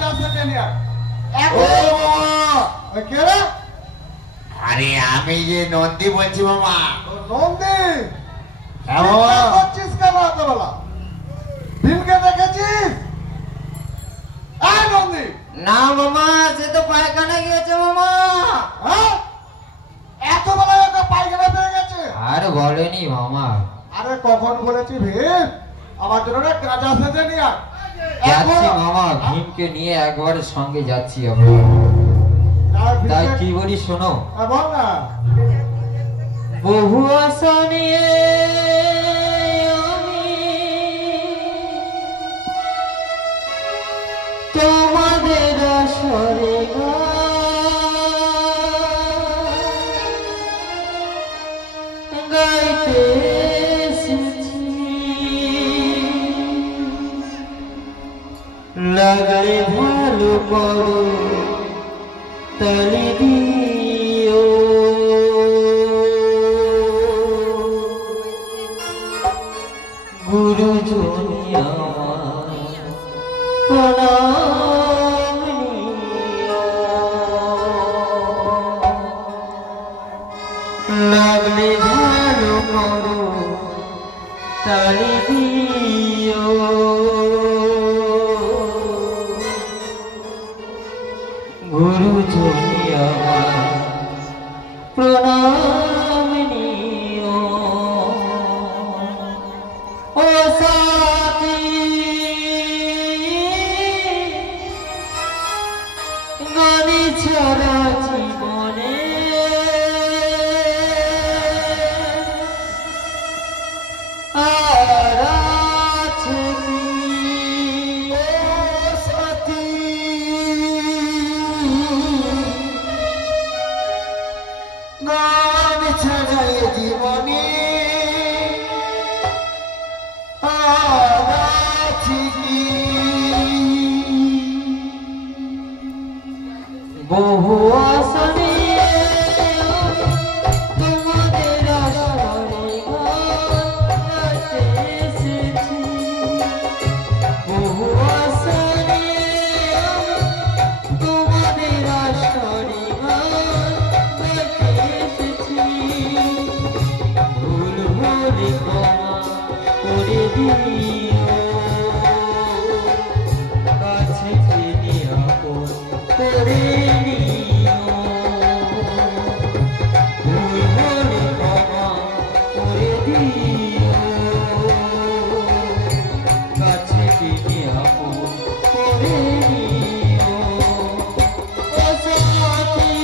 কাজে আসতে নিয়ে আরে আমি যে নন্দী বলছি মামা। নন্দী করছিস কেন এত বেলা? ভীমকে দেখেছিস? নন্দী না মামা, সে তো পায়খানা গিয়েছে মামা। এত বেলা ওকে পায়খানা পেয়ে গেছে? আরে বলেনি মামা। আরে কখন বলেছি ভীম আমার জন্য কাজা সেজে নিয়ে যাচ্ছি মামা, ভীমকে নিয়ে একবার সঙ্গে যাচ্ছি আমি। তাই কি বলি শোনো, বল না। বহু আশা নিয়ে তোমাদের আসরে গাইতে এসেছি, লাগলে ভালো করো তালি দিও, গুরুজনী আমার প্রণাম নিও, লাগলে ভালো করো তালি দিও, গুরুজনী আমার প্রণাম নিও। ও সাথী গানি ছাড়া জীবনে আর আছে কি? ও সাথী গান ছাড়া জীবনে আর আছে কি? বহু আশা নিয়ে তোমাদের আসরে গাইতে এসেছি, বহু আশা নিয়ে তোমাদের আসরে গাইতে এসেছি, ভুল হলে ক্ষমা করে দিও, কাছে টেনে আপন করে নিও, ভুল হলে ক্ষমা করে দিও, কাছে টেনে আপন করে নিও। ও সাথী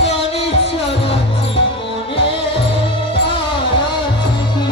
গানি ছাড়া জীবনে আর আছে কি?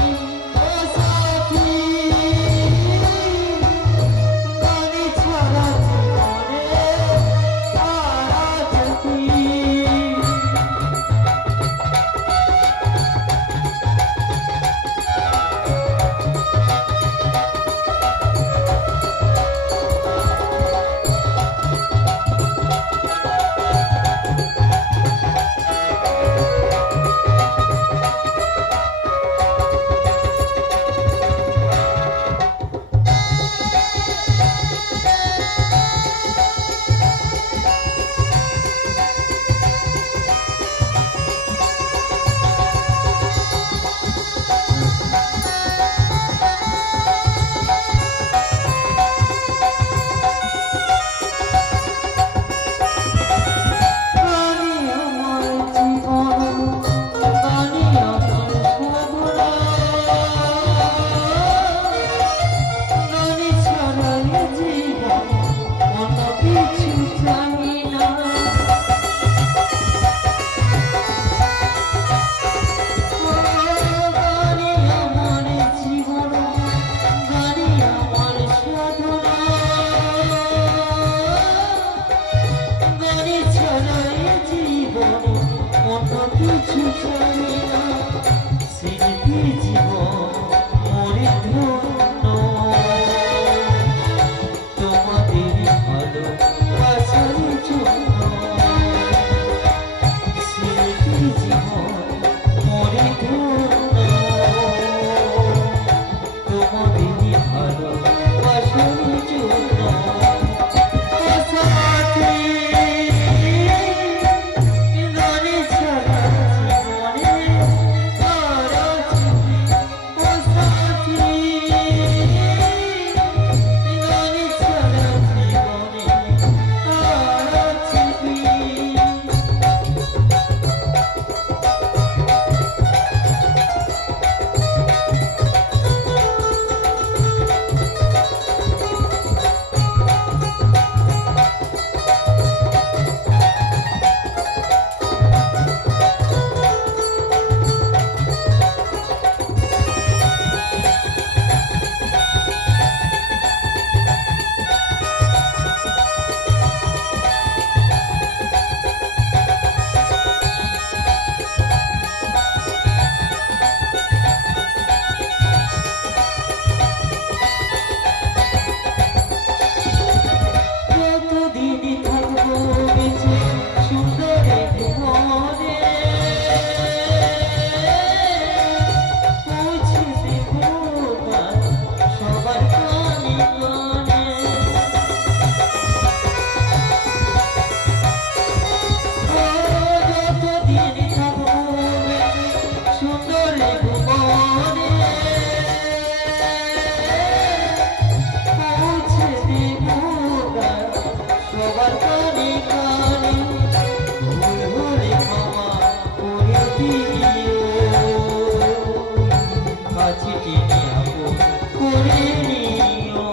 কাছে টেনে আপন করে নিও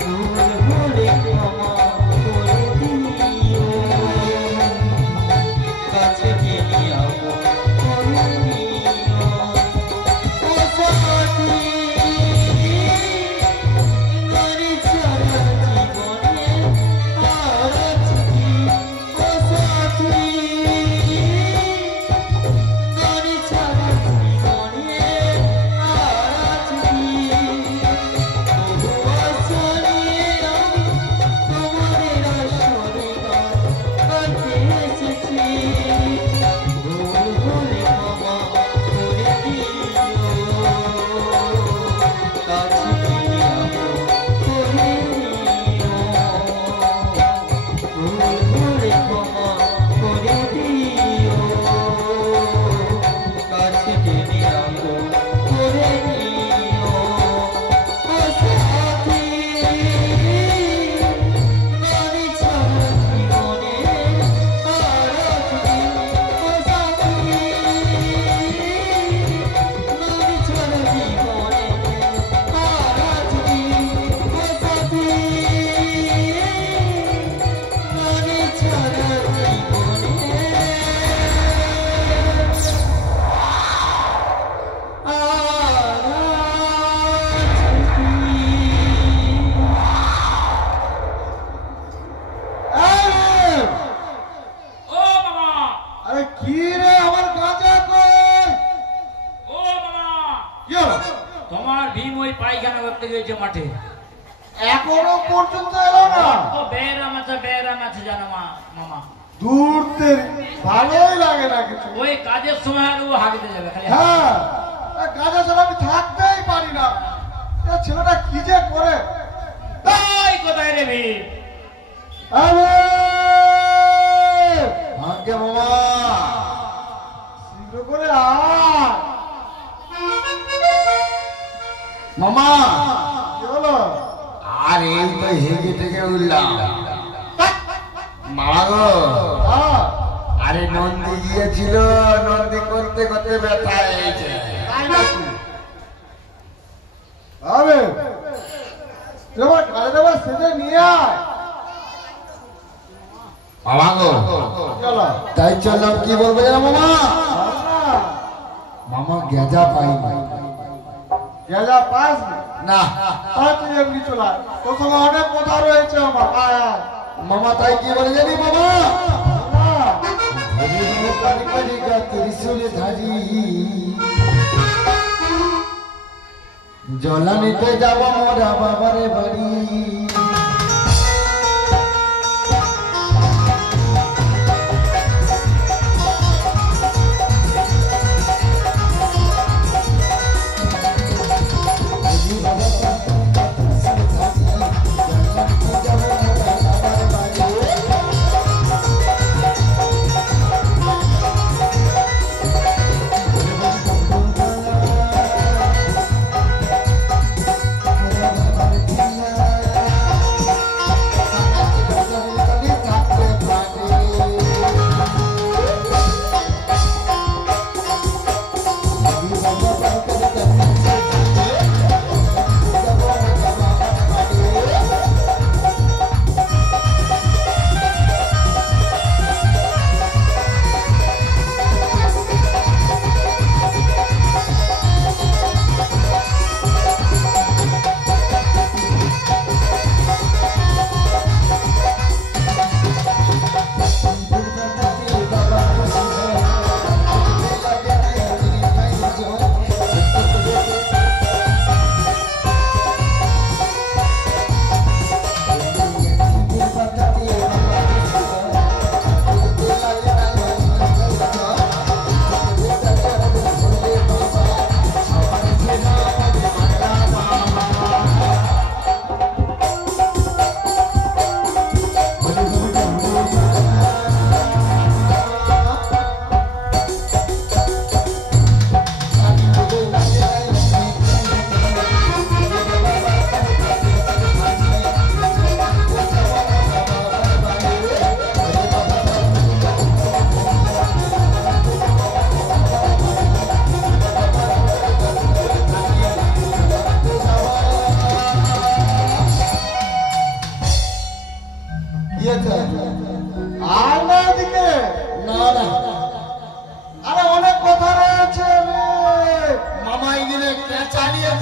ভুল হলে ক্ষমা করে দিও কাছে টেনে আপন করে নিও ও সাথী গরি ছাড়া জীবনে আর আছে কি ও সাথী গরি ছাড়া জীবনে আর আছে কি বহু আশা নিয়ে আমি তোমাদের আসরে গাইতে এসেছি ভুল হলে ক্ষমা করে দিও কাছে টেনে আপন করে নিও ভুল হলে ক্ষমা করে দিও কাছে টেনে আপন করে নিও ও সাথী গরি ছাড়া জীবনে আর আছে কি ও সাথী গরি ছাড়া জীবনে আর আছে কি ও সাথী গরি ছাড়া জীবনে ও মামা আরে কি রে আমার গাঁজা কই? ও মামা কি হলো? তোমার ভীম ওই পায়খানা করতে গিয়েছে মাঠে এখনো পর্যন্ত এলো না। ও বেড়া মাছে জানো মামা দূর তেরি, ভালোই লাগে না কিছু। ওই কাজের সময় আর ও হাগতে যাবে খালি হ্যাঁ, এই গাঁজা ছাড়া আমি থাকতেই পারি না। এ ছেলেটা কি যে করে। তাই কোথায় রে ভীম আরে ভাগ্যে মামা, শীঘ্র করে আয়। মামা কি হলো? আর এই তো হেগে থেকে উঠলাম মামা গো। হ্যাঁ, আরে নন্দী গিয়েছিল, নন্দী করতে করতে ব্যথা হয়েছে। তাই নাকি? আরে তোমার গাড়ি দেওয়া সেজে নিয়ে আয়। মামা গো চলো। তাই চললাম, কি বলবো জানো মামা? আচ্ছা, মামা গেজা পাইনি গেজা পাস না। তাই তুই এমনি চলা, তোর সঙ্গে অনেক কথা রয়েছে আমার। আয় আয়। মামা তাই কি বলে জানি মামা? না, ত্রিশুলে ধারি জলানিতে যাব মোরা বাবারে বাড়ি। আরে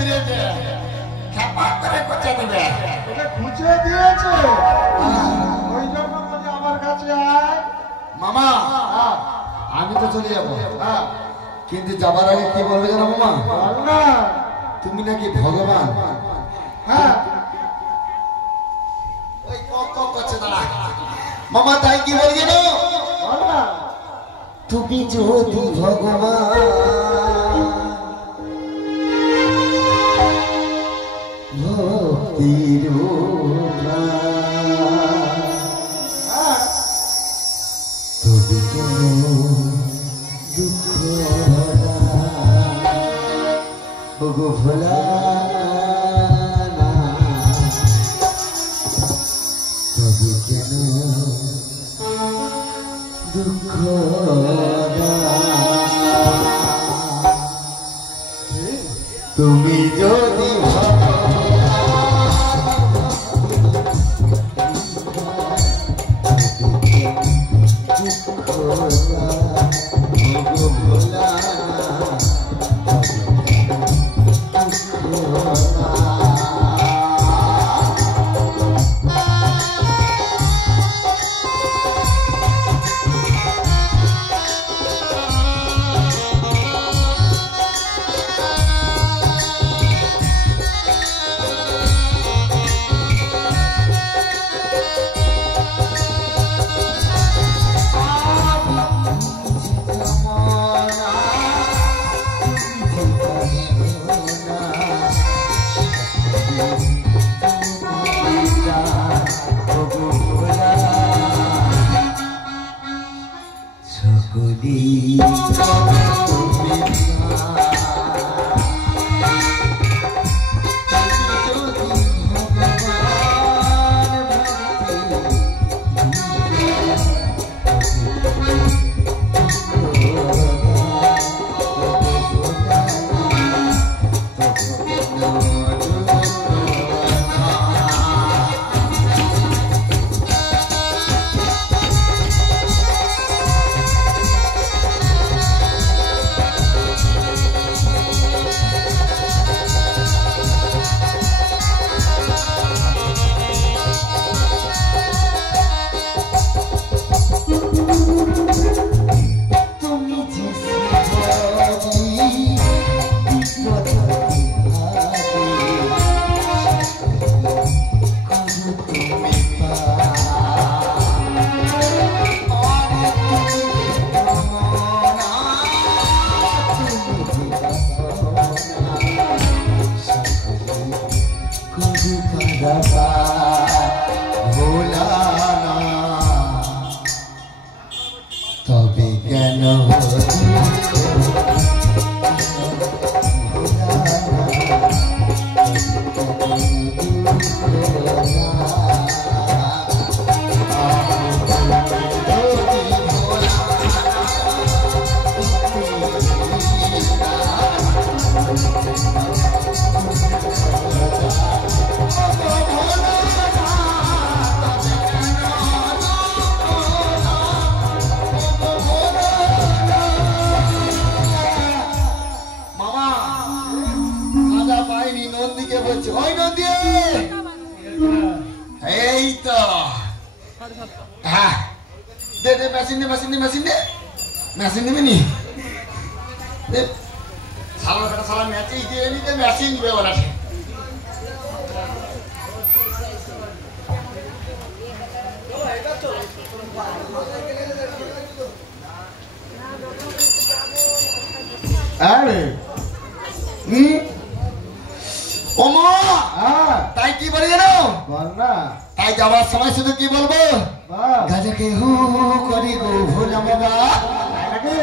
ফিরেছে খেপা করে কোচে দিবে ওকে খুঁজে দিয়েছে ওই জন্য বলে আমার কাছে আয়। মামা হ্যাঁ, আমি তো চলে যাবো হ্যাঁ, কিন্তু যাবার আগে কি বলবে জানো মামা বল না। তুমি নাকি ভগবান হ্যাঁ, ওই কক করছে দাঁড়া মামা তাই কি বলি জানো বল না। তুমি যদি ভগবান ভক্তির হ্যাঁ, তবে কেন দুঃখ ওগো ভোলা তবে কেন দুঃখ তুমি যদি তবে কেন এই তো হ্যাঁ দে দে মেশিন দে মেশিন দে মেশিন দে মেশিন দিবি নি দে সালা বেটা সালা ম্যাচই দিয়ে নিতে মেশিন দিবে ওরা আরে ওমা হ্যাঁ, তাই কি বলে জানো বল না। তাই যাওয়ার সময় শুধু কি বলবো বল। গাজাকে হু হু করি গো ভোলা বাবা তাই নাকি?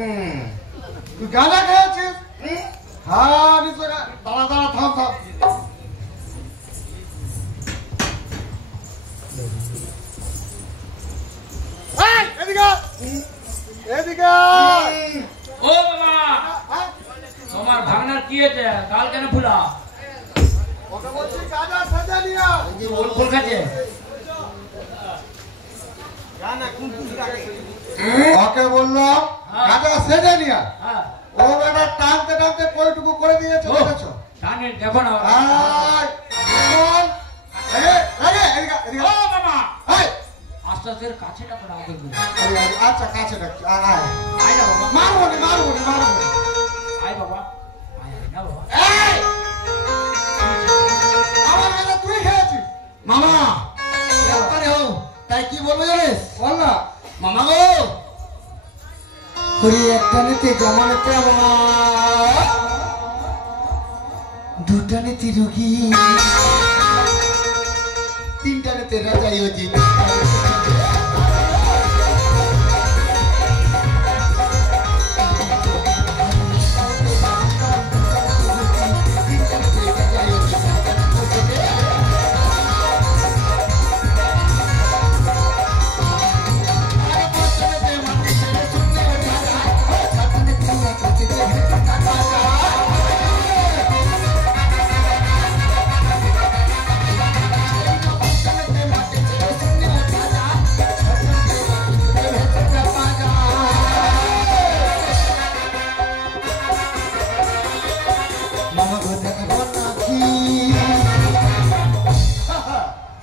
তুই গাঁজা খেয়েছিস? হ্যাঁ নিশ্চয়। দাঁড়া দাঁড়া, থাম থাম। এই, এদিকে আয়। এদিকে আয়। ও বাবা, হ্যাঁ? তোমার ভাগনার কি হয়েছে? গাল কেন ফুলা? ওকে বলছি গাঁজা সেজে নিয়ে আয়। ফুল খাচ্ছে? ওকে বললাম গাঁজা সেজে নিয়ে আয়। হ্যাঁ। ও বেটা টানতে টানতে কইটুকু করে দিয়েছে, ও। দেখেছো? টানে দেখো না। আয়, শোন। এদিকে, এদিকে। ও বাবা, এই, আস্তে আস্তে কাছে ডাকো না আমাকে। আচ্ছা কাছে ডাকছি, আয়। আয় না বাবা, মারবো নি। আয় বাবা, আয় আয় না বাবা। এই, আমার গাঁজা তুই খেয়েছিস? মামা আরে ও তাই কি বলবো জানিস? বল না। মামা গো হরি একটা নিতে জমানেতে আমার দুটা নিতে রুগী, তিনটা নিতে রাজাই হচ্ছি।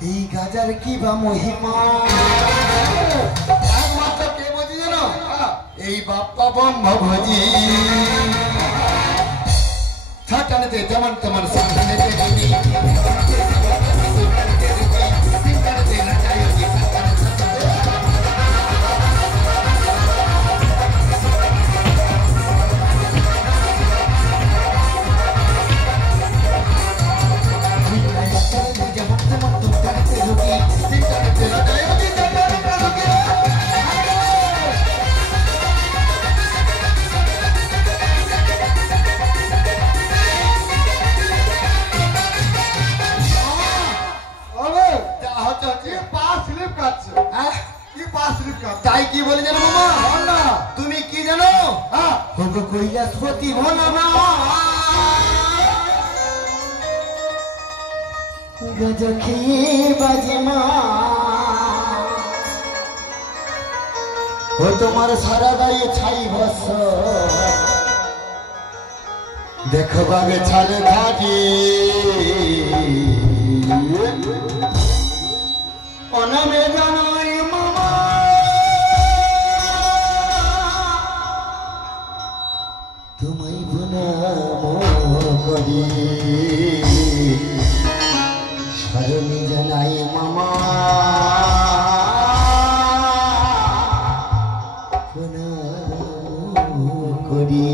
এই গাজার কি বা মহিমা একমাত্র কে বোঝে জানো? এই বাপ্পা ব্রহ্ম ভোজি। ছাটানেতে যেমন তেমন সামনেতে দিবি। ওরে, হচ্ছে কি পা স্লিপ কাটছে? কি পা স্লিপ কাটছে? তাই কি বলে জানো মামা? বল না। তুমি কি জানো? হ্যাঁ, হোগো কৈলাসপতি ভোলানা গাজা খেয়ে বাজে মা ও তোমার সারা গায়ে ছাই ভস দেখো বাগে ছালে ঘাটি অনামে জানাই মামা তোমায় প্রণাম করি শরণে জানাই মামা প্রণাম করি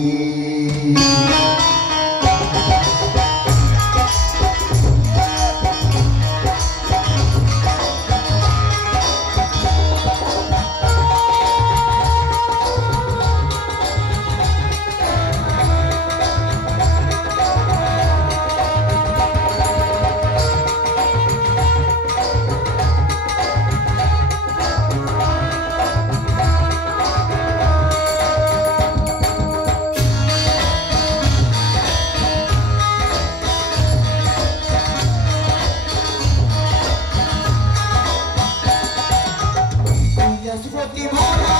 কৈলাসপতি ভোলা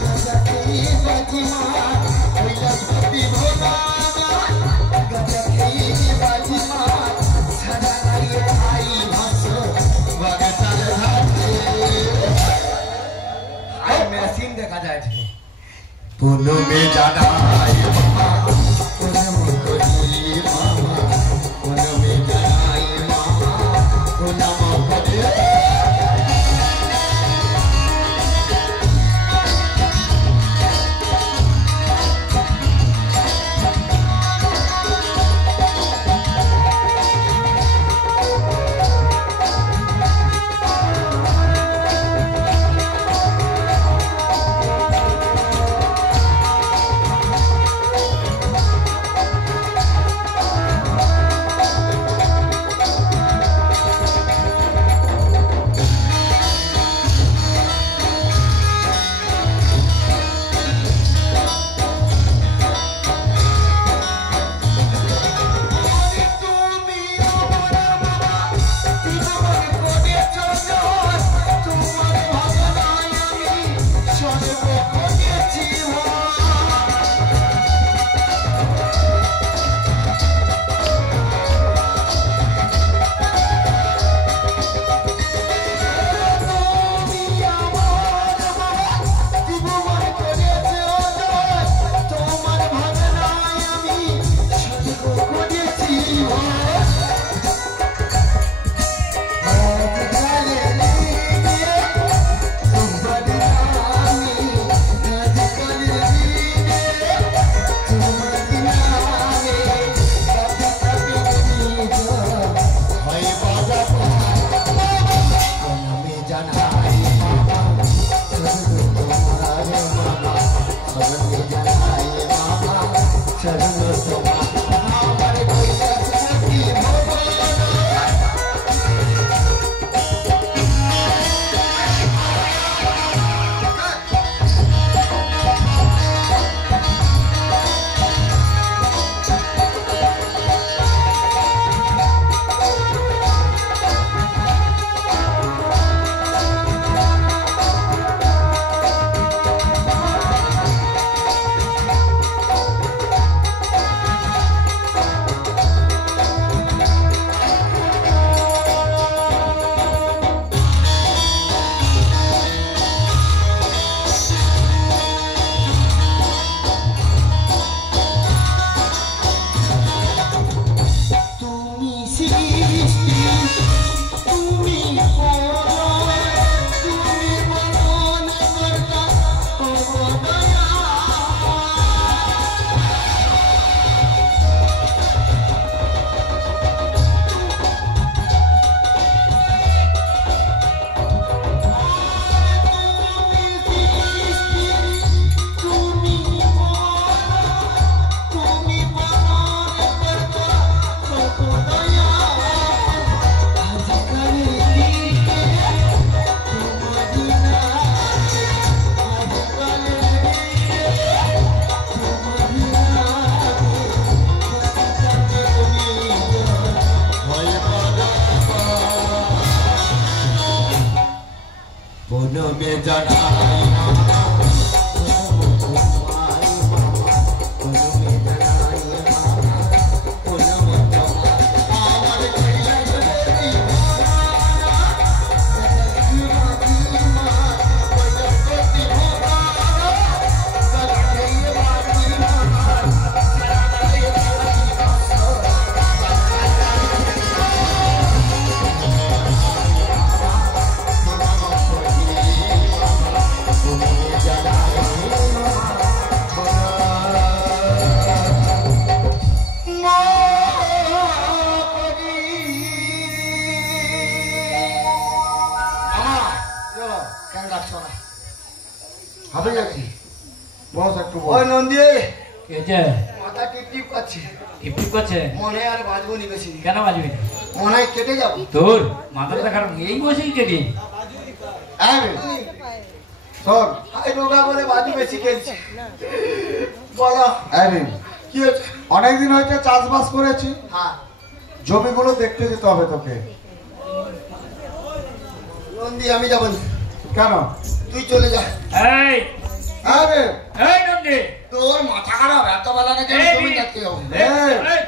গাজা খেয়ে বাজি মা কৈলাসপতি ভোলা গাজা খেয়ে বাজি মা সারা গায়ে ছাই ভাস বাগে চালে ধারে আই মেশিন দেখা যায় পুনমে জানাই মামা পুনম করি মামা পুনমে জানাই মামা পুনম করি কোনো বেদনাই না হবে যাচ্ছি বস একটু ওই নন্দী কে যে মাথা টিপ করছে টিপটিপ করছে মনে আর বাঁচবো নি বেশি কেন বাজবি না? মনে হয় কেটে যাবো তোর মাথাটা খারাপ এই বসেই কেটে শোন হাই রোগা বলে বাজু বেশি খেলছে বলো আরে কি হচ্ছে অনেকদিন হয়েছে চাষবাস করেছি হ্যাঁ জমিগুলো দেখতে যেতে হবে তোকে নন্দী আমি যাবো না। কেন তুই চলে যা এই আরে এই নন্দী তোর মাথা খারাপ এত বেলা নাকি এই, জমি দেখতে যাবো এই, এই,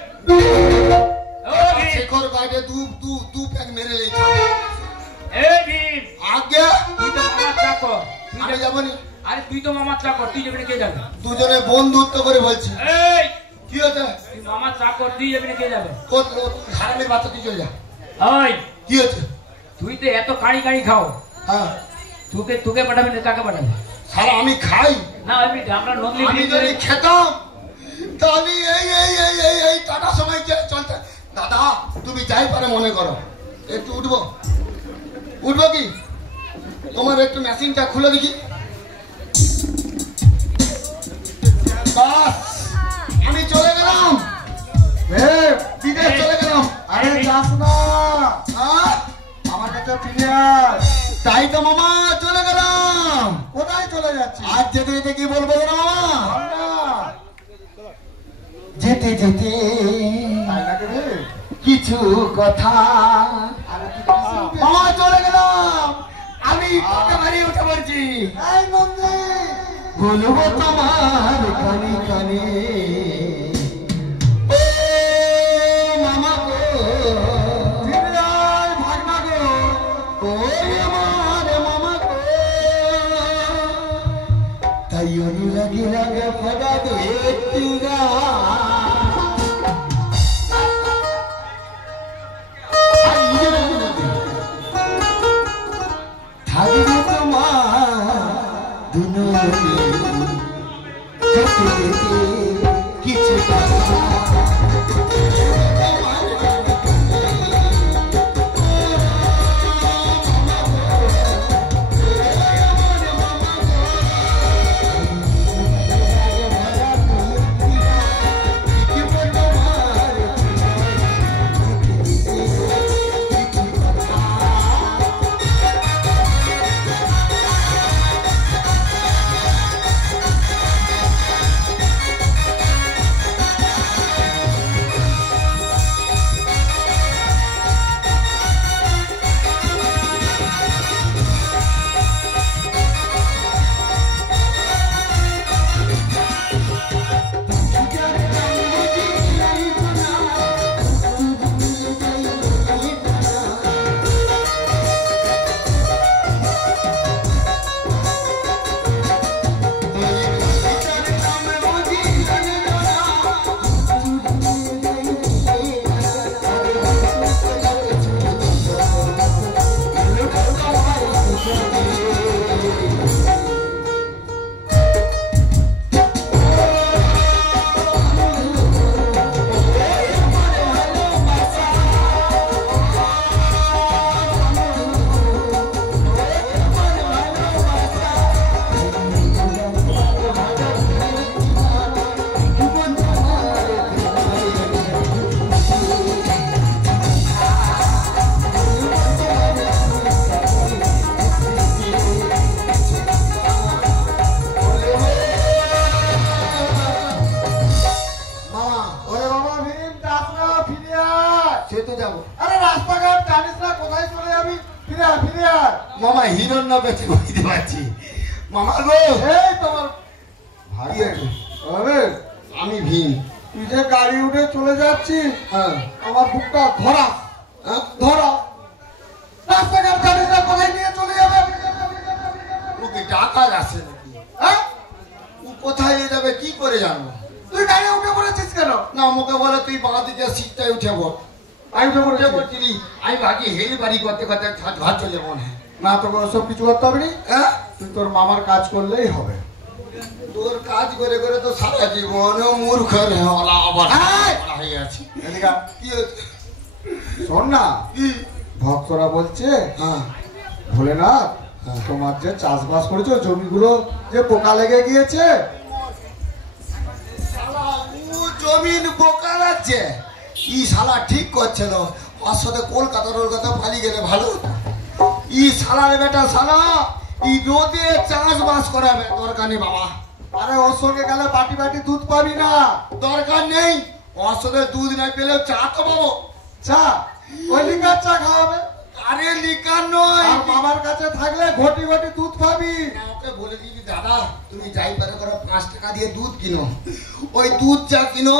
ও ভীম, শেখর গাইডে দু প্যাক মেরে রেখে এই ভীম, আগে তুই তো মামার চাকর, আমি যাবো নি আরে তুই তো মামার চাকর, তুই যাবি না কে যাবে? দুজনে বন্ধুত্ব করে বলছি এই কি হচ্ছে তুই মামার চাকর, তুই যাবি না কে যাবে? হারামের বাচ্চা তুই চলে যা ওই কি হচ্ছে তুই তো এত কাড়ি কাড়ি খাও, হ্যাঁ তোকে পাঠাবি না কাকে পাঠাবি? সারা আমি খাই না আমরা নন্দী আমি ভীম যদি করে- খেতাম তাহলে এই টাটা সময় চলতে দাদা তুমি যাই পারে মনে করো একটু উঠবো কি তোমার একটু মেশিনটা খুলে দেখি বাস আমি চলে গেলাম বিদেশ চলে গেলাম আরে যাস না হ্যাঁ? আমার কাছে ফিরে আয়। তাই তো মামা চলে গেলাম কোথায় চলে যাচ্ছিস আজ যেতে যেতে কি বলবো না মামা বল না। যেতে যেতে তাই নাকি রে? কিছু কথা আরে তুই কি শুনবি? মামা চলে গেলাম আমি তোকে বাড়ি উঠে পড়ছি এই নন্দী বলবো তোমার কানে কানে ও মামা গো ফিরে আয় ভাগনা গো ও আমার মামা গো তাই অনুরাগী লাগে ফেরা দু একটু গা থাকবে তোমার দুনিয়াতে যেতে যেতে কিছু কথা মামা হিরণ্য বেঁচে বুঝতে পারছি মামা গো এই তোমার ভাগে তবে আমি ভীম তুই যে গাড়ি উঠে চলে যাচ্ছিস, হ্যাঁ আমার বুকটা ধরা ধরা রাস্তাঘাট জানিস না কোথায় নিয়ে চলে যাবে। ওকে ডাকাত আছে নাকি? হ্যাঁ ও কোথায় নিয়ে যাবে কি করে জানবো? তুই গাড়ি উঠে পড়েছিস কেন? না আমাকে বলে তুই বাঁ দিকে সিটটায় উঠে পড়। আমি উঠে উঠে পড়েছি পড়ছিলি আমি ভাবছি হেলি বাড়ি করতে করতে ঘর চলে যাবো না। না, তোকে ওসব কিছু করতে হবে না। হ্যাঁ তুই তোর মামার কাজ করলেই হবে। তোর কাজ করে করে তো সারা জীবন মূর্খ হয়ে আছি। এদিকে আয়। কি হচ্ছে? শোন না, কি? ভক্তরা বলছে হ্যাঁ ভোলেনাথ তোমার যে চাষবাস করেছো জমিগুলো যে পোকা লেগে গিয়েছে। শালা ও জমিন বোকা লাগছে ই শালা ঠিক করছিল ওর সাথে কলকাতা পালিয়ে গেলে ভালো হতো। ই শালার বেটা শালা ই রোদে চাষবাস করাবে দরকার নেই বাবা। আরে ওর সঙ্গে গেলে বাটি বাটি দুধ পাবি না। দরকার নেই ওর সাথে দুধ না পেলেও চা তো পাবো। চা ওই লিকার চা খাওয়াবে। আরে লিকার নয় আর মামার কাছে থাকলে ঘটি ঘটি দুধ পাবি। ওকে বলে দিবি দাদা তুমি যাই পারে করো 5 টাকা দিয়ে দুধ কিনো, ওই দুধ চা কিনো,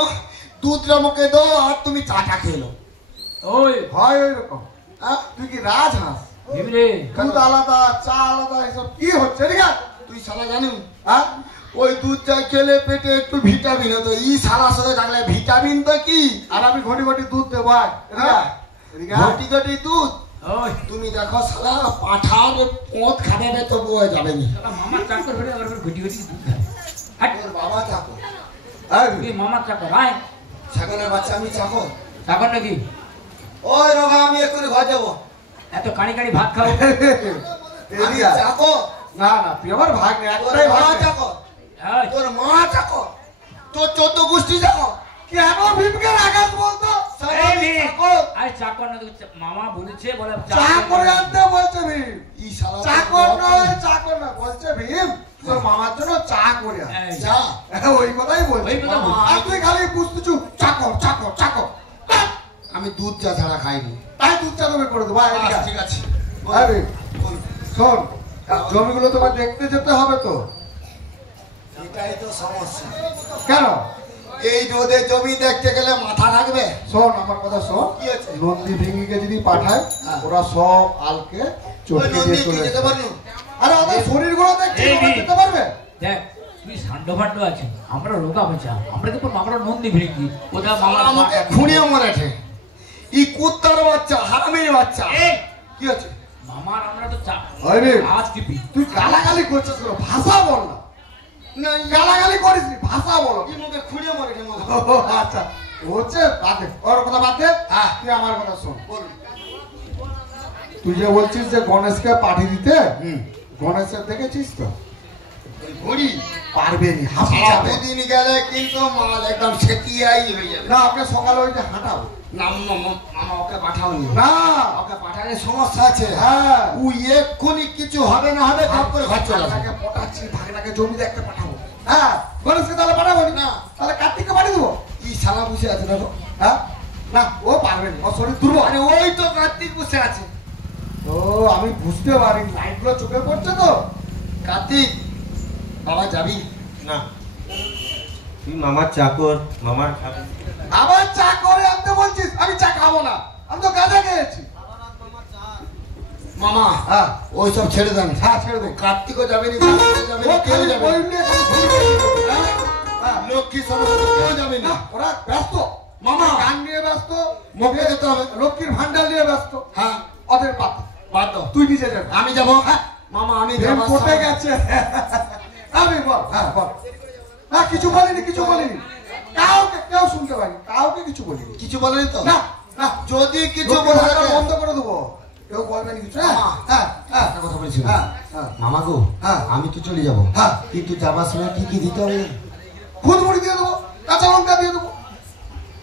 দুধটা আমাকে দাও আর তুমি চাটা খেলো। ওই হয় ওই রকম। তুই কি রাজহাঁস? ভীমরে দুধ আলাদা চা আলাদা এসব কি হচ্ছে? ঠিক আছে তুই শালা জানি হ্যাঁ ওই দুধ চা খেলে পেটে একটু ভিটামিন হতো। ই শালার সাথে থাকলে ভিটামিন তো কি? আর আমি ঘটি ঘটি দুধ দেবো। আয়, এদিকে আয়, এদিকে আয়। ঘটি ঘটি দুধ ওই তুমি দেখো শালা পাঠার পথ খাবে তো বয়ে যাবে নি। শালা মামার চাকর হলে আবার ঘটি ঘটি দুধ খায়। হাট তোর বাবা চাকর, আয়, তুই মামার চাকর আয় ছাগলের বাচ্চা আমি চাকর। চাকর নাকি? ওই রোগা আমি এক্ষুনি ঘর যাবো। এত কানি কানি ভাত খাও। আমি এদিকে আয়। চাকর, না না তুই আমার ভাগ নেই, তোর একটাই মা ভাগ নেই। চাকর, এই, তোর মা চাকর, তোর 14 গোষ্ঠী চাকর। কেন ভীমকে রাগাস বলতো? এই ভীম, চাকর। আরে চাকর না তো মামা বলেছে বলে চা করে আনতে বলছে ভীম। ই শালা চাকর নয়, চাকর না বলছে ভীম তোর মামার জন্য চা করে আন। এই, যা ওই কথাই বলছে। ওই কথা বলছে। আর তুই খালি বুঝতেছু চাকর চাকর চাকর। আমি দুধ চা ছাড়া খাইনি। তাই দুধ চা তুমি করে দেবো। আয়, এদিকে আয়। ঠিক আছে আয় ভীম, বল। শোন জমিগুলো তোমার দেখতে যেতে হবে তো। এটাই তো সমস্যা। কেন? এই রোদে জমি দেখতে গেলে মাথা থাকবে। শোন আমার কথা শোন, কি আছে? নন্দী ভেঙ্গিকে যদি পাঠায় হ্যাঁ। ওরা সব আলকে ওই চটকে নদী দিয়ে কি চলে যেতে যাবে। পারবো? আরে ওদের শরীরগুলো দেখছি এই ওরা ভীম। যেতে পারবে? দেখ তুই সান্ড ফান্ড আছে আমরা রোগা বাঁচা আমরা তো আমরা নন্দী ভেঙ্গি ওটা মামার আমাকে খুঁড়িয়ে মরেছে ই কুত্তার বাচ্চা হারামির বাচ্চা। এই কি আছে? মামার আমরা তো চা ওই রে। আজ টিপি তুই গালাগালি করছিস কেন? ভাষা বল না। না গালাগালি করিস নি, ভাষা বলো। কি মুখে খুঁড়িয়ে মরেছে মনে ও, আচ্ছা হচ্ছে বাদ দে, ওর কথা বাদ দে। হ্যাঁ। তুই আমার কথা শোন। বল। তুই যে বলছিস যে গণেশকে পাঠিয়ে দিতে, হুম। গণেশের দেখেছিস তো ওই ঘুড়ি পারবে নি, হাঁপি যাবে। দুদিন গেলে কিন্তু মাল একদম সেটিয়াই হয়ে যাবে। না ওকে সকালে ওই যে হাঁটাবো। না মামা ওকে পাঠাওনি। না ওকে পাঠালে সমস্যা আছে। হ্যাঁ ও এক্ষুনি কিছু হবে না হবে সব করে ঘর চলে আসবে। ভাগনাকে পটাচ্ছি, ভাগনাকে জমি দেখতে পাঠাবো। হ্যাঁ গণেশকে তাহলে পাঠাবো না, তাহলে কার্তিককে পাঠিয়ে দেবো। ই শালা বসে আছে দেখো। হ্যাঁ না ও পারবে না, ওর শরীর দুর্বল। আরে ওই তো কার্তিক বসে আছে। ও আমি বুঝতে পারি, লাইটগুলো চোখে পড়ছে তো। কার্তিক বাবা যাবি না তুই মামার চাকর মামার খাবি আবার চা করে আনতে বলছিস? আমি চা খাবো না, আমি তো গাঁজা খেয়েছি। মামা হ্যাঁ ওই সব ছেড়ে দেন। হ্যাঁ ছেড়ে দে। কার্তিকও যাবে না, কার্তিকও যাবে না, কেউ যাবে না। হ্যাঁ, লক্ষ্মী সমস্ত কেউ যাবে না, না। ওরা ব্যস্ত, মামা গান নিয়ে ব্যস্ত, মুখে যেতে হবে। লক্ষ্মীর ভান্ডার নিয়ে ব্যস্ত। হ্যাঁ ওদের পাত, বাদ দাও। তুই নিজে যাবি। আমি যাবো। হ্যাঁ মামা আমি প্রেম যাবো। করতে গেছে। আমি বল, হ্যাঁ বল। না কিছু বলিনি, কিছু বলিনি, কাউকে কেউ শুনতে পারিনি, কাউকে কিছু বলিনি। কিছু বলেনি তো? না না, যদি কিছু লক্ষ্মীর বলে ভান্ডার থাকে বন্ধ করে দেবো, কেউ বলবে না কিছু। হ্যাঁ মামা, হ্যাঁ হ্যাঁ একটা কথা বলছি। হ্যাঁ হ্যাঁ মামা গো হ্যাঁ। আমি তো চলে যাবো। হ্যাঁ। কিন্তু যাবার সময় কি কি দিতে হবে? খুদ মুড়ি দিয়ে দেবো, কাঁচা লঙ্কা দিয়ে দেবো,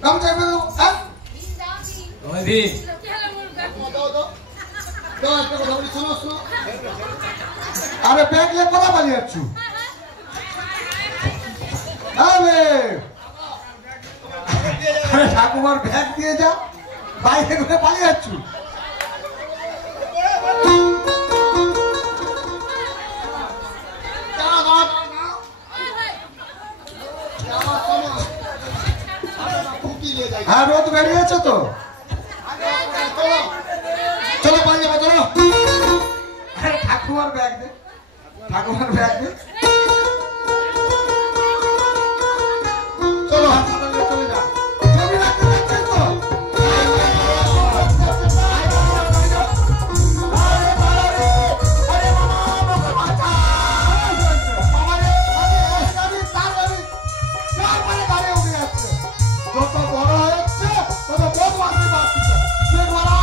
গামছা দিয়ে দেবো। হ্যাঁ ওই ভীম দাও, একটা কথা বলি, শোনো, শোনো। আরে ব্যাগ নিয়ে কথা পালিয়ে যাচ্ছ? আরে ঠাকুমার ব্যাগ দিয়ে যা, বাইরে করে পালিয়ে যাচ্ছ। আছে তো। চলো পাঞ্জা চলো। আরে ঠাকুমার ব্যাগ দে, ঠাকুমার ব্যাগ দে। চলো চলে যা। জমি রাখতে যাচ্ছিস তো? যত বড় হচ্ছে তত বদমাশি বাড়ছে। তুই বলা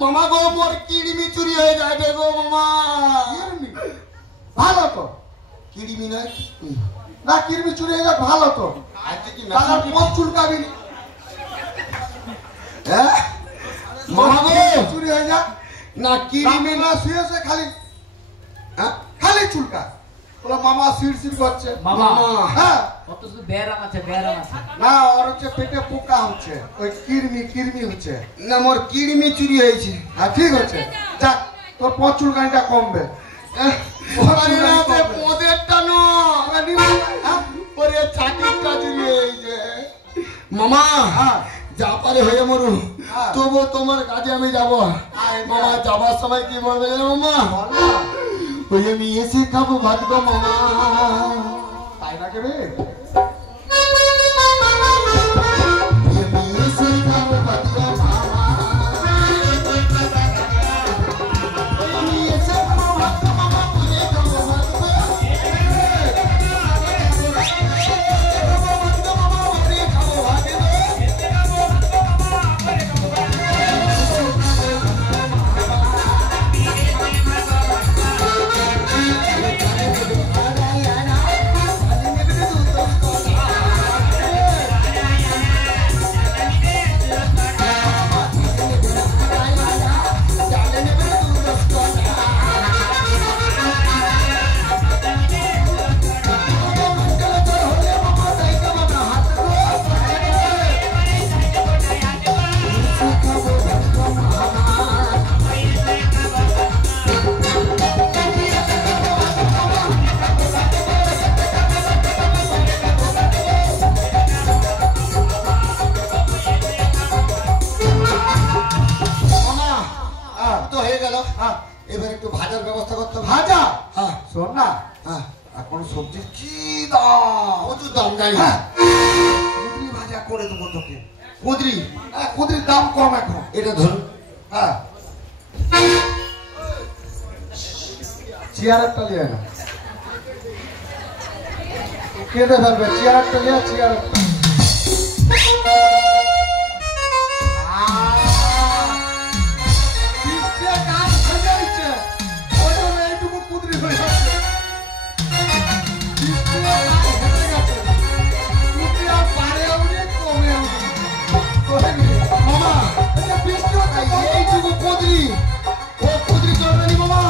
মামা গো মোর কিড়মি চুরি হয়ে যাবে গো মামা। ভালো তো কিড়মি নয় না, কিরমি চুরি হয়ে যাক ভালো তো। আজকে কি তার পথ চুলকাবি নি। হ্যাঁ মামা গো চুরি হয়ে যাক না কিড়মি না, শুয়েছে খালি হ্যাঁ খালি চুলকা। বলো মামা শিরশির করছে। মামা হ্যাঁ কত শুধু ব্যারাম আছে ব্যারাম আছে। না, ওর হচ্ছে পেটে পোকা হচ্ছে, ওই কিরমি হচ্ছে। না মোর কিড়মি চুরি হয়েছে। হ্যাঁ ঠিক হচ্ছে, যাক তোর পথ চুলকানিটা কমবে। ওদেরটা ওরে চাকরিটা চুরি হয়েছে মামা। হ্যাঁ যা পারে হয়ে মরু, হ্যাঁ। তবু তোমার কাজে আমি যাবো। মামা যাবার সময় কি বলবে জানো মামা? বল না। ওই আমি এসে খাবো ভাত গো মামা। তাই না কেবে? আমি এসে খাবো ভাত গো মামা। আমি এসে খাবো ভাত গো মামা, পুরে খাবো ভাত গো। এবার একটু ভাজার ব্যবস্থা করতে হবে। ভাজা? হ্যাঁ শোন না, হ্যাঁ এখন সবজির কি দাম, প্রচুর দাম জানি। হ্যাঁ কুঁদরি ভাজা করে দেবো তোকে। কুঁদরি, হ্যাঁ কুঁদরির দাম কম এখন। এটা ধরুন। হ্যাঁ চেয়ারটা লিয়ে না, কেটে ফেলবে। চেয়ারটা লিয়ে, চেয়ার এইটুকু কুঁদরি হয়ে যাচ্ছে। কুঁদরি আর পাড়েও নেই, কমেও নেই। মামা বৃষ্টি হচ্ছে, এইটুকু কুঁদরি, ও কুঁদরি চলবে নি মামা।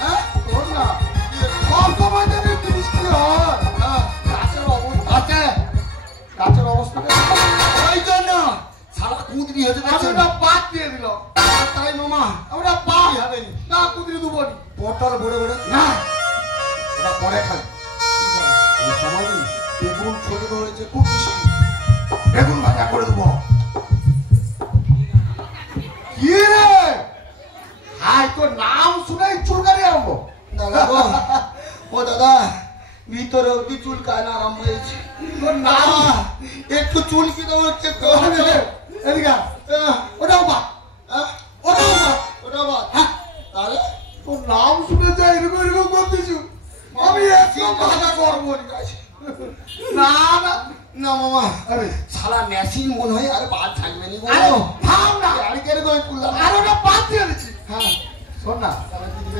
হ্যাঁ শোন না, সব সময় যদি বৃষ্টি হয়, হ্যাঁ গাছের অবস্থা, আছে গাছের অবস্থা ওই জন্য সারা কুঁদরি হতে আমি যাচ্ছে। ওটা পাত দিয়ে দিল। তাই মামা আমরা পা কি হবে নি? না কুঁদরি দেবো নি। পটল বড় বড় না ওটা পরে খালি। এই সময় নেই, বেগুন ছোট হয়েছে খুব বেশি, বেগুন ভাজা করে দেবো। কি রে হাই, তোর নাম শুনেই চুলকানি আরম্ভ। দাদা গো, ও দাদা ভিতরে অব্দি চুলকানো আরম্ভ হয়েছে। তোর নাম একটু চুলকি তো হচ্ছে তো। এদিকে আয়। ওটাও বা ওটাও বা ওটা বাদ। তাহলে তোর নাম শুনে যাই এরকম এরকম করতেছু, আমি একটু ভাজা করবো নি। না না না মামা, আরে সারা মেশিন মনে হয় আর বাদ থাকবে নি গো। আরে থাম না, আর কেন করে তুললাম? আর ওটা বাদ দিয়ে দিচ্ছি। হ্যাঁ শোন না,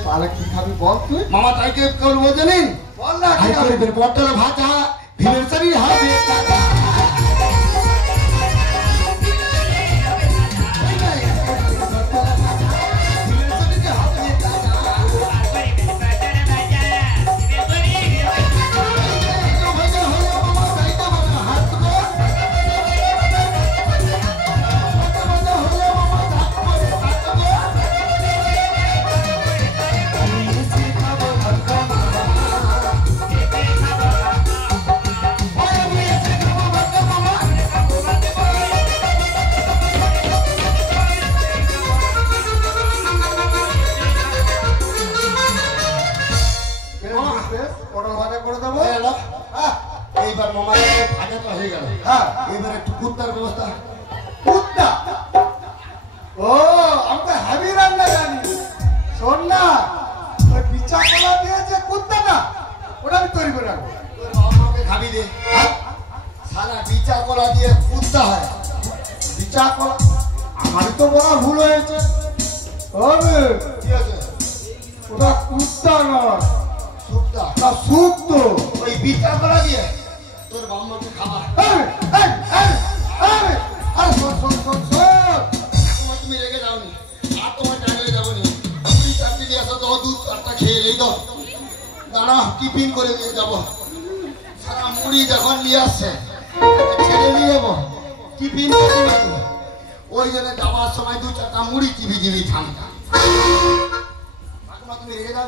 তাহলে কি খাবি বল তুই? মামা তাই কে করবো জানেন? বল না কি আরে খাবি? করে পটল ভাজা, ভিড়ের শরীর হবে টাকা। ও আমি তো হেভি রান্না জানি। শোন না, ওই পিচা কলা দিয়ে যে কুত্তাটা ওটা আমি তৈরি করে রাখবো। তোর বাবা মাকে খাবি দে। সারা বিচা কলা দিয়ে কুত্তা হয়। পিচা কলা আমারই তো বলা ভুল হয়েছে। কি হয়েছে? ওটা কুত্তা নয়, সুপটা। ওটা স্যুপ তো। ওই বিচা কলা দিয়ে তোর বাবা মাকে খাবার। আরে শোন শোন শোন শোন, তোমার তুমি রেগে যাওনি, আর তোমার টাইমে যাবনি। তুমি চারটি দিয়ে আসো তো, দুধ চারটা খেয়ে নেই তো। দাঁড়া, টিফিন করে দিয়ে যাবো। সারা মুড়ি যখন নিয়ে আসছে ছেড়ে দিয়ে যাবো, টিফিন করে দেবো। ওই জন্য যাওয়ার সময় দু চারটা মুড়ি চিবি চিবি ঠান্ডা। ঠাকুমা তুমি রেগে যাও,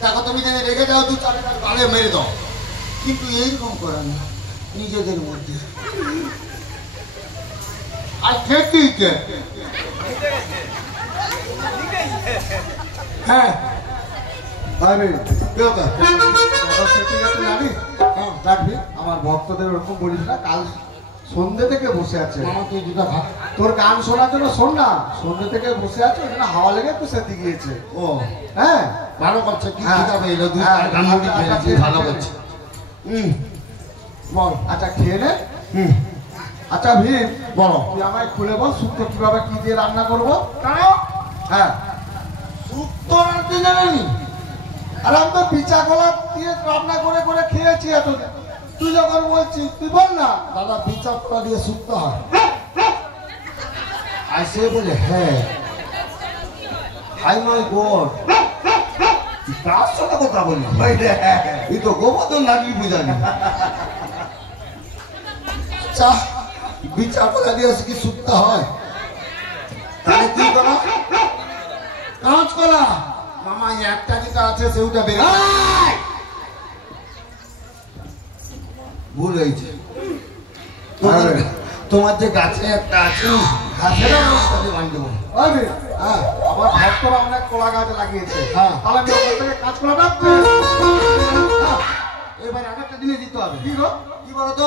দেখো তুমি যদি রেগে যাও দু চারটা গালে মেরে দাও, কিন্তু এইরকম করে না নিজেদের মধ্যে। আর খেতে হ্যাঁ আরে কেউ কে? জানিস রাখবি, আমার ভক্তদের ওরকম বলিস না। কাল সন্ধ্যে থেকে বসে আছে, মামা তুই দুটা খা। তোর গান শোনার জন্য। শোন না, সন্ধ্যে থেকে বসে আছে, ওখানে হাওয়া লেগে একটু সেতে গিয়েছে। ও হ্যাঁ ভালো করছে, কি হ্যাঁ। খিদা পেলো, দুই হ্যাঁ, চার মুড়ি আচ্ছা, খেয়েছি, আচ্ছা, ভালো ঠিক করছে। আছে। বল। আচ্ছা খেয়ে নে। আচ্ছা ভীম, বলো। তুই আমায় খুলে বল শুক্তো কিভাবে কি দিয়ে রান্না করবো। কেন? হ্যাঁ, শুক্তো রাঁধতে জানেনি? আর আমি তো পিচা কলা দিয়ে রান্না করে করে খেয়েছি এতদিন। তুই যখন বলছিস তুই বল না। দাদা বিচা কলা দিয়ে শুক্তো হয়। আর সে বলে হ্যাঁ, হাই মাই গড, কার সাথে কথা বলি? এই তো গোবর্ধন লাগলি বুঝানি। চা বিচা কলা দিয়ে কি শুক্তো হয়? তাহলে কি কলা? কাঁচ কলা। মামা একটা যেটা আছে সেটা বের ভুল হয়েছে। তোমার যে গাছে একটা আছে, গাছের বান্ধব। আমি হ্যাঁ, আমার ভক্তরা অনেক কলা গাছ লাগিয়েছে। হ্যাঁ। তাহলে আমি ওখান থেকে কাজ কলাটা এবার আরেকটা জিনিস দিতে হবে। কি গো, কি বলতো?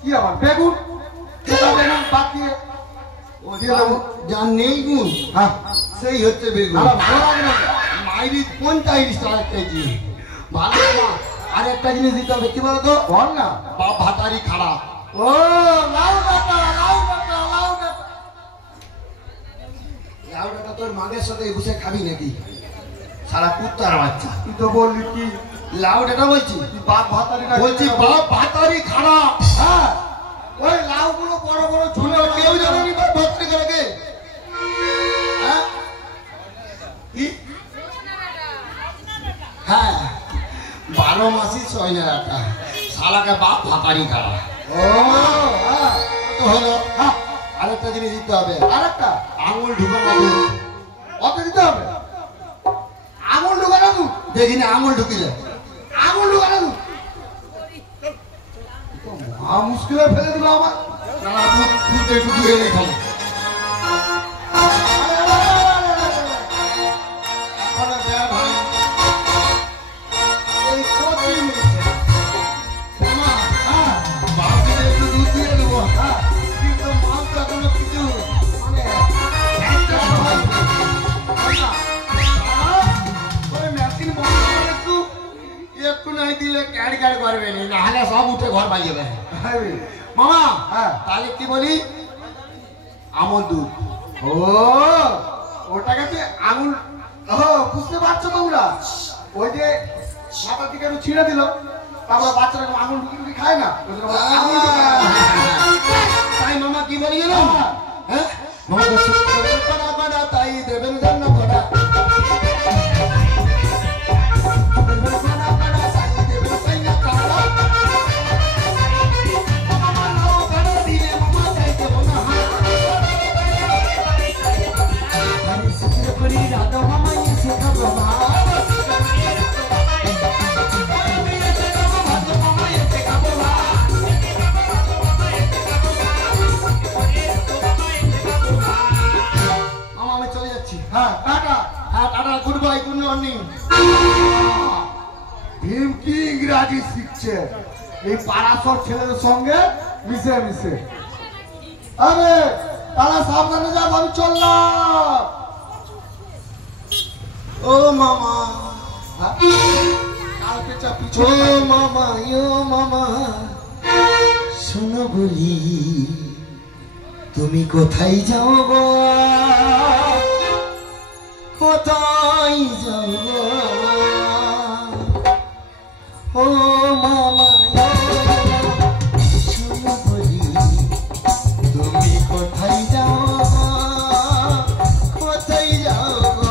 কি আমার বেগুন সেটা বেগুন বাকিয়ে ও যার নেই গুণ, হ্যাঁ সেই হচ্ছে বেগুন। আমার ভালো লাগে না। মাইরি 50 টাকা কেজি। ভালো না। আরেকটা জিনিস দিতে হবে, কি বলতো? বল না। বাপ ভাতারি খারাপ। ও লাউ ডাটা, লাউ ডাটা, লাউ ডাটা। লাউডাটা তোর মাগের সাথে বসে খাবি নাকি? সারা কুত্তার বাচ্চা। তুই তো বললি কি লাউডাটা বলছি, তুই বাপ ভাতারি না বলছি বাপ ভাতারি খারাপ। হ্যাঁ, ওই লাউগুলো বড় বড় ঝুলে শুনে কেউ জানেনি বাপ ভাতারি খারাপে? হ্যাঁ কি? হ্যাঁ, 12 মাসই সয়না রাখা শালাকে বাপ ভাতারি খারাপ। ও হ্যাঁ, তো হলো। হ্যাঁ, আরেকটা জিনিস দিতে হবে, আরেকটা আঙুল ঢুকানো। অত দিতে হবে। আঙুল ঢুকানো তুই, দেখিনি আঙুল ঢুকিলে। আঙুল ঢুকানো তুই। মুশকিলে ফেলে দিল আমার। না দুধ একটু দূরে রেখে একটু নাই দিলে ক্যাড় ক্যাড় করবে না, হলে সব উঠে ঘর বাজিয়ে দেবে। মামা হ্যাঁ। তাহলে কি বলি? আমল দুধ। ও ওটাকে তুই আঙুল, ও বুঝতে পারছো তোমরা? ওই যে মাথা থেকে একটু ছিঁড়ে দিল, তারপর বাচ্চারা আঙুল ঢুকি খায় না, ওই জন্য বলে আঙুল ঢুকানো। তাই মামা কি বলি জানো? হ্যাঁ, মামা বলছে কড়া কড়া তাই দেবেন জান্ন কড়া। হ্যাঁ টাটা। হ্যাঁ tata, good bye, good morning. Bhim কি ইংরাজি শিখছে এই পাড়াসর ছেলেদের সঙ্গে মিশে মিশে। আরে তাহলে সাবধানে যাস, আমি চললাম। ও মামা, কালকে চা ও পিছনে মামা, ও মামা, শোনো বলি, তুমি কোথায় যাও গো, কোথায় যাও গো, ও মামা, শোনো বলি, তুমি কোথায় যাও, কোথায় যাও গো।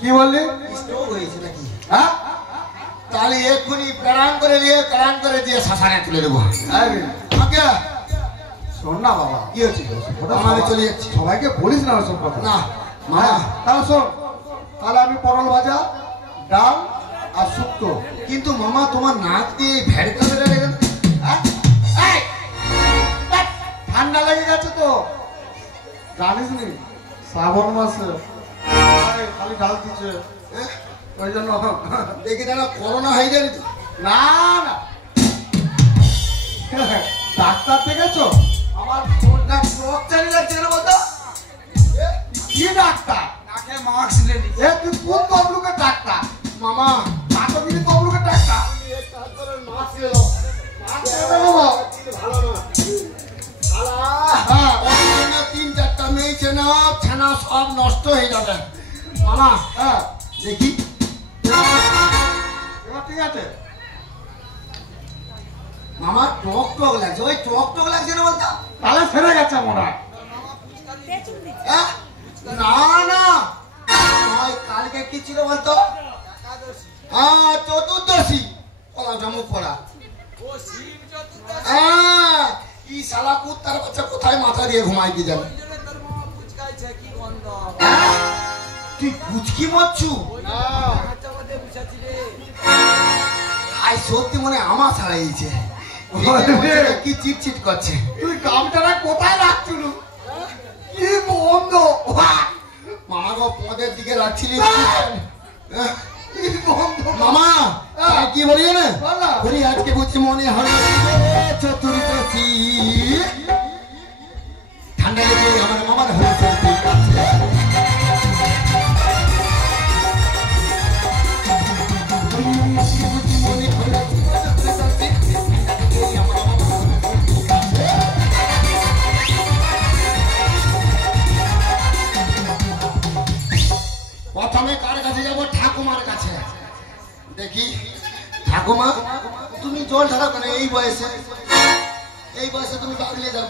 কি বললি? স্ট্রোক হয়েছে নাকি? হ্যাঁ, তাহলে এক্ষুনি প্যারান করে দিয়ে শ্মশানে তুলে দেবো। আমাকে শোন না বাবা, কি হচ্ছে? আমি চলে যাচ্ছি। সবাইকে বলিস না ওসব কথা। না মামা, হ্যাঁ, তাহলে শোন, তাহলে আমি পটল ভাজা, ডাল আর শুক্তো। কিন্তু মামা তোমার নাক দিয়ে ভেড়কা বেড়ে রেখে ঠান্ডা লেগে গেছে তো, জানিস নি শ্রাবণ মাসে খালি ডাল দিচ্ছে, ওই জন্য দেখি না করোনা হয়ে যাবে তো। না না ডাক্তার দেখেছো? আমার চোখ চালিয়ে যাচ্ছে না বলতো। কি ডাক্তার? নাকে মাস্ক নিয়ে দিচ্ছে। এ তুই কোন তবলুকের ডাক্তার? মামা মাতবিনী তবলুকের ডাক্তার? হ্যাঁ, 3-4টা মেয়ে চেনা ছানা সব নষ্ট হয়ে যাবে। মামা হ্যাঁ, দেখি এবার ঠিক আছে। মামা টক লাগছে, ওই টক লাগছে না বলতো। তাহলে সেরে গেছে মনে হয়। হ্যাঁ? না না, ওই কালকে কি ছিল বলতো? হ্যাঁ, চতুর্দশী। মুখ পড়া। হ্যাঁ, কি শালা কুত্তার বাচ্চা কোথায় মাথা দিয়ে ঘুমাই কি জানে? হ্যাঁ? তুই গুচকি মরছু? আই সত্যি মনে আমার ছাড়াইছে, কি চিটচিট করছে। তুই গামটারা কোথায় রাখছিল? কি বন্ধ! মামা গো পদের দিকে রাখছিলি। কি বন্ধ! মামা কি বলি না বল না। বলি আজকে বুঝছি মনে হয় চতুর্দশী। ঠান্ডা লেগে আমার মামার হয়েছে মনে হয় প্রথমে কার কাছে যাবো? ঠাকুমার কাছে। দেখি ঠাকুমা, তুমি জল ঢালা কেন এই বয়সে? এই বয়সে তুমি বাগলে যাও।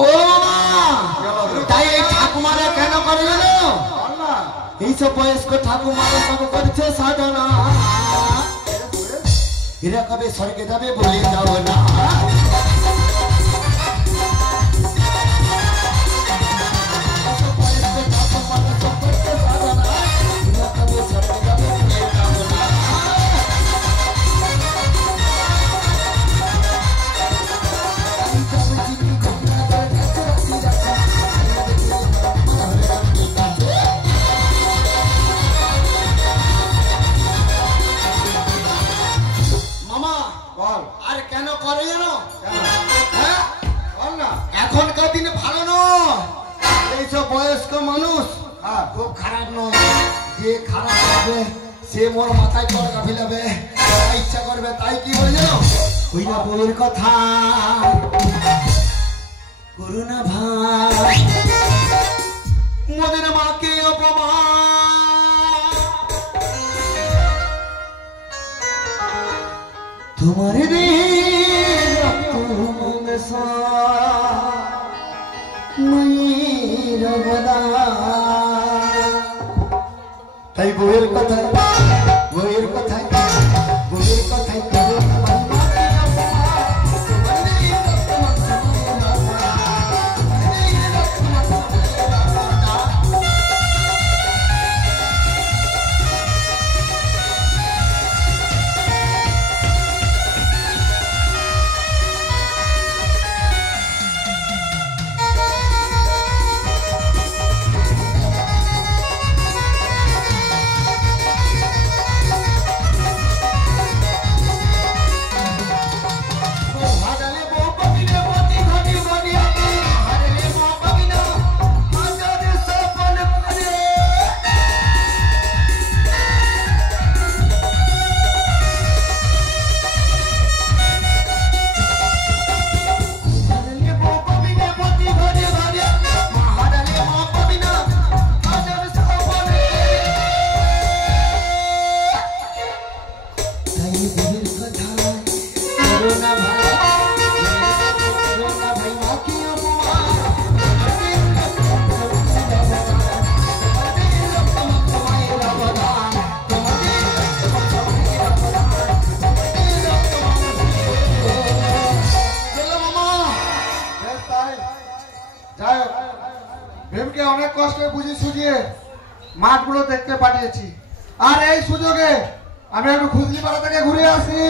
ও তাই এই ঠাকুমারা কেন করে জানো? এইসব বয়স্ক ঠাকুমারা সব করছে সাধনা। এরা কবে স্বর্গে যাবে বলে যাও না। বয়স্ক মানুষ হ্যাঁ। খুব খারাপ নয়, যে খারাপ হবে সে মোর মাথায় চড়কা ফেলাবে, যা ইচ্ছা করবে তাই। কি বলে জানো? ওই না বউয়ের কথা, করুণা ভাই মোদের মাকে অপমান, তোমার তাই বউয়ের কথায়, বউয়ের কথায়, বউয়ের কথায় ভীমকে অনেক কষ্টে বুঝি সুঝিয়ে মাঠগুলো দেখতে পাঠিয়েছি, আর এই সুযোগে আমি একটু খুজলি পাড়া থেকে ঘুরে আসি।